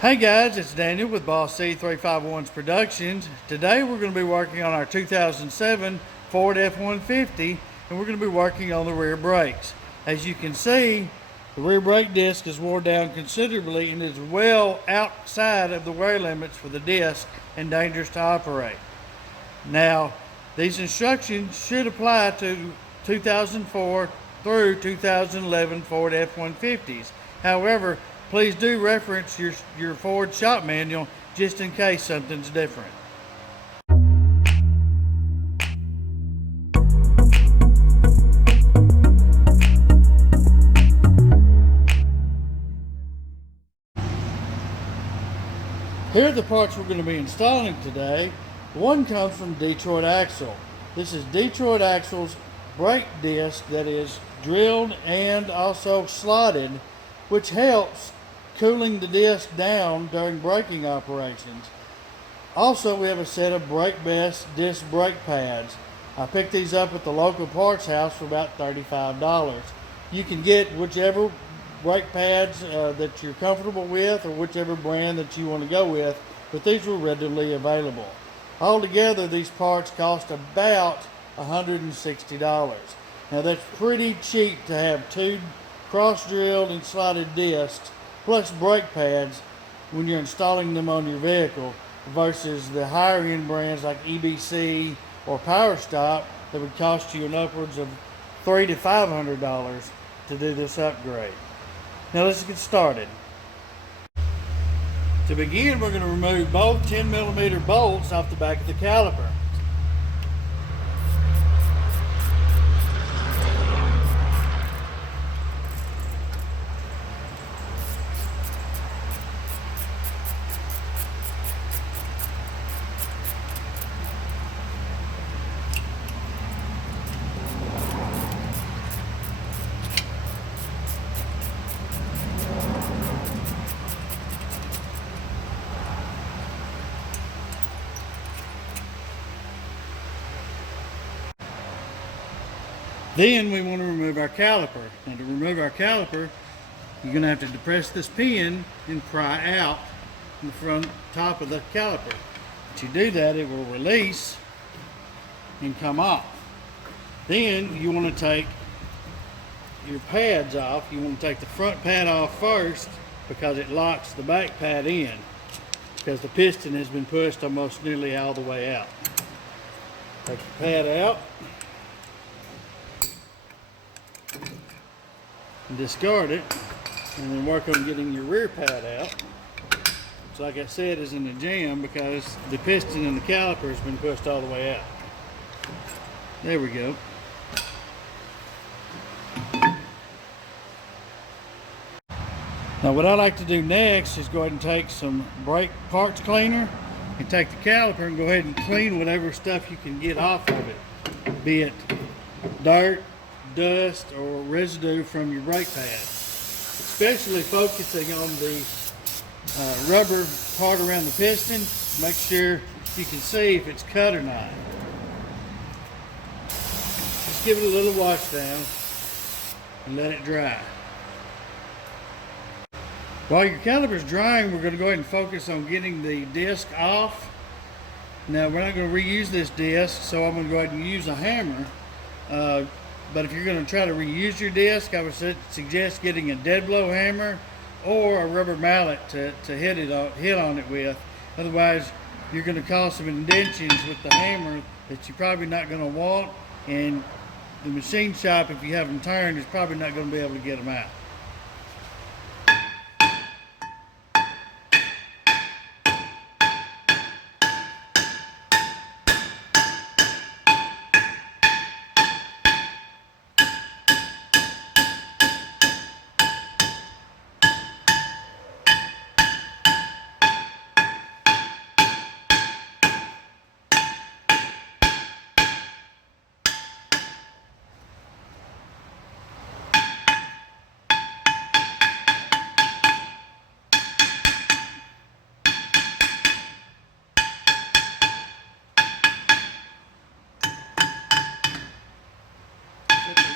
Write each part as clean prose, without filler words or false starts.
Hey guys, it's Daniel with Boss C351's Productions. Today we're going to be working on our 2007 Ford F-150 and we're going to be working on the rear brakes. As you can see, the rear brake disc is wore down considerably and is well outside of the wear limits for the disc and dangerous to operate. Now, these instructions should apply to 2004 through 2011 Ford F-150s. However, please do reference your Ford shop manual just in case something's different. Here are the parts we're going to be installing today. One comes from Detroit Axle. This is Detroit Axle's brake disc that is drilled and also slotted, which helps cooling the disc down during braking operations. Also, we have a set of Brake Best disc brake pads. I picked these up at the local parts house for about $35. You can get whichever brake pads that you're comfortable with or whichever brand that you want to go with, but these were readily available. Altogether, these parts cost about $160. Now that's pretty cheap to have two cross-drilled and slotted discs plus brake pads when you're installing them on your vehicle versus the higher end brands like EBC or Power Stop that would cost you an upwards of $300 to $500 to do this upgrade. Now let's get started. To begin, we're going to remove both 10mm bolts off the back of the caliper. Then we want to remove our caliper. Now to remove our caliper, you're going to have to depress this pin and pry out the front top of the caliper. Once you do that, it will release and come off. Then you want to take your pads off. You want to take the front pad off first because it locks the back pad in because the piston has been pushed almost nearly all the way out. Take the pad out and discard it, and then work on getting your rear pad out, which like I said is in a jam because the piston and the caliper has been pushed all the way out. There we go. Now what I like to do next is go ahead and take some brake parts cleaner and take the caliper and go ahead and clean whatever stuff you can get off of it, be it dirt, dust, or residue from your brake pad. Especially focusing on the rubber part around the piston. Make sure you can see if it's cut or not. Just give it a little wash down and let it dry. While your caliper's drying, we're going to go ahead and focus on getting the disc off. Now we're not going to reuse this disc, so I'm going to go ahead and use a hammer. But if you're going to try to reuse your disc, I would suggest getting a dead blow hammer or a rubber mallet to hit on it with. Otherwise, you're going to cause some indentions with the hammer that you're probably not going to want, and the machine shop, if you have them turned, is probably not going to be able to get them out.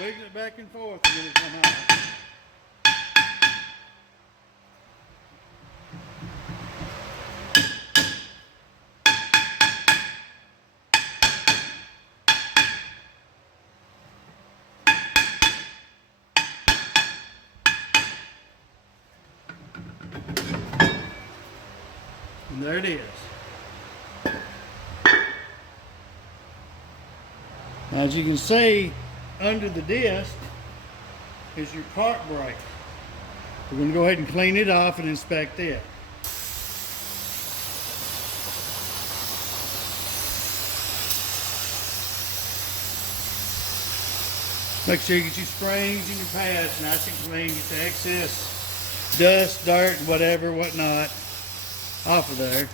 Wiggle it back and forth and get it come out. And there it is. Now, as you can see, under the disc is your park brake. We're going to go ahead and clean it off and inspect it. Make sure you get your springs and your pads nice and clean. Get the excess dust, dirt, whatnot off of there.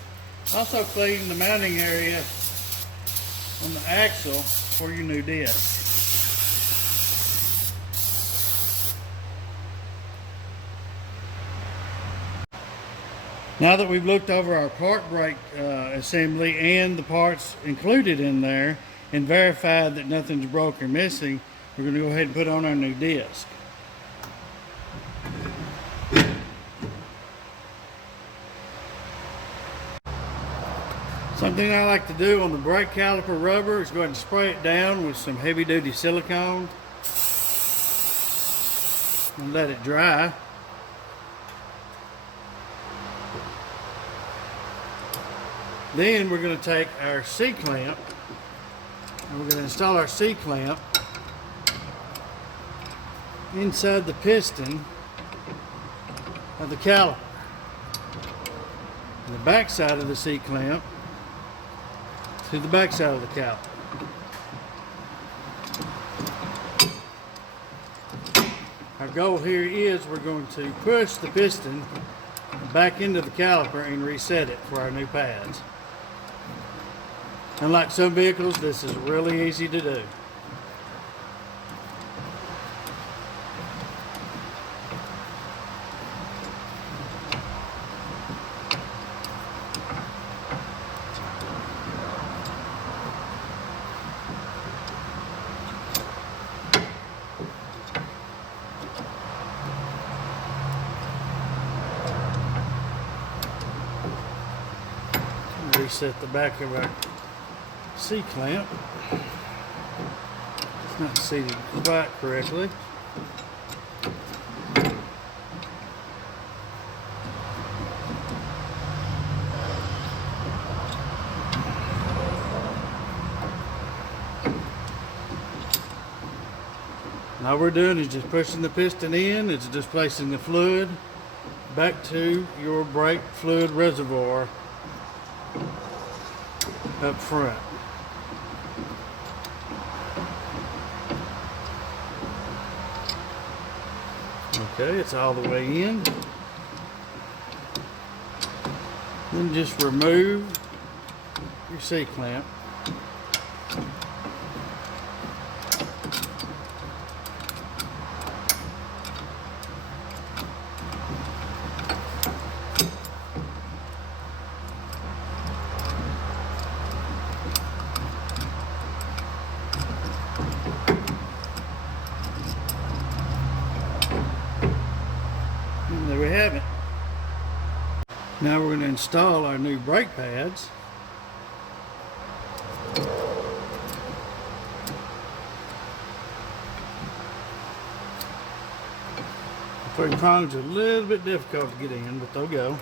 Also clean the mounting area on the axle for your new disc. Now that we've looked over our park brake assembly and the parts included in there and verified that nothing's broke or missing, we're going to go ahead and put on our new disc. Something I like to do on the brake caliper rubber is go ahead and spray it down with some heavy duty silicone and let it dry. Then we're going to take our C-clamp and we're going to install our C-clamp inside the piston of the caliper. And the back side of the C-clamp to the back side of the caliper. Our goal here is we're going to push the piston back into the caliper and reset it for our new pads. Unlike some vehicles, this is really easy to do. Reset the back of our C-clamp. It's not seated quite correctly. And all we're doing is just pushing the piston in. It's just placing the fluid back to your brake fluid reservoir up front. Okay, it's all the way in. Then just remove your C-clamp. And there we have it. Now we're going to install our new brake pads. The three prongs are a little bit difficult to get in, but they'll go.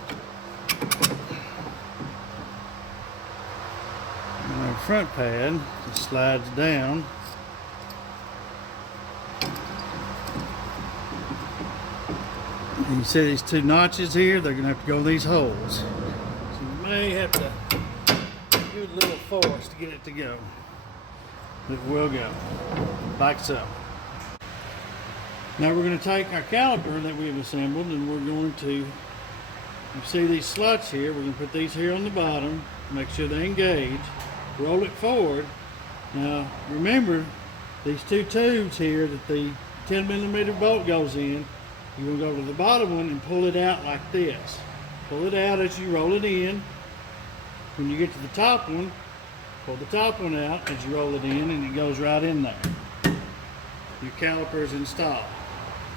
And our front pad just slides down. And you see these two notches here, they're going to have to go in these holes. So you may have to give it a little force to get it to go. But it will go, like so. Now we're going to take our caliper that we've assembled and we're going to, you see these slots here, we're going to put these here on the bottom, make sure they engage, roll it forward. Now remember, these two tubes here that the 10mm bolt goes in, you're going to go to the bottom one and pull it out like this. Pull it out as you roll it in. When you get to the top one, pull the top one out as you roll it in and it goes right in there. Your caliper is installed.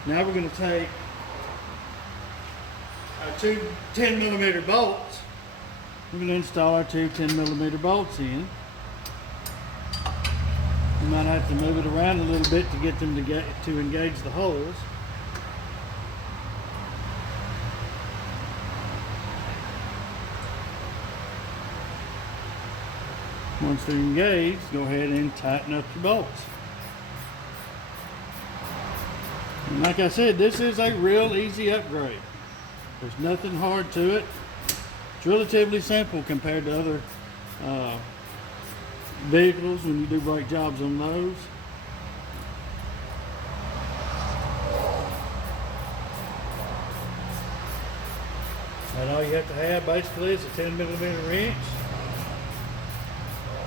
Now we're going to take our two 10mm bolts. We're going to install our two 10mm bolts in. You might have to move it around a little bit to get them to engage the holes. Once they're engaged, go ahead and tighten up your bolts. And like I said, this is a real easy upgrade. There's nothing hard to it. It's relatively simple compared to other vehicles when you do brake jobs on those. And all you have to have basically is a 10mm wrench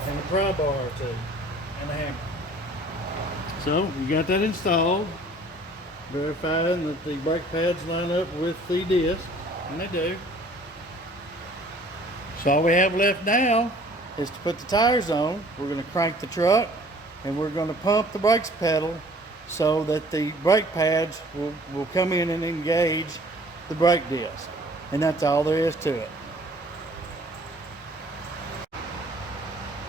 and a pry bar or two and a hammer. So you got that installed, verifying that the brake pads line up with the disc, and they do. So all we have left now is to put the tires on. We're going to crank the truck and we're going to pump the brakes pedal so that the brake pads will come in and engage the brake disc. And that's all there is to it.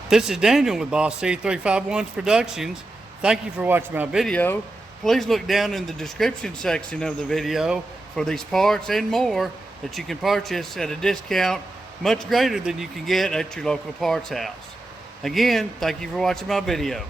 This is Daniel with Boss C351's Productions. Thank you for watching my video. Please look down in the description section of the video for these parts and more that you can purchase at a discount much greater than you can get at your local parts house. Again, thank you for watching my video.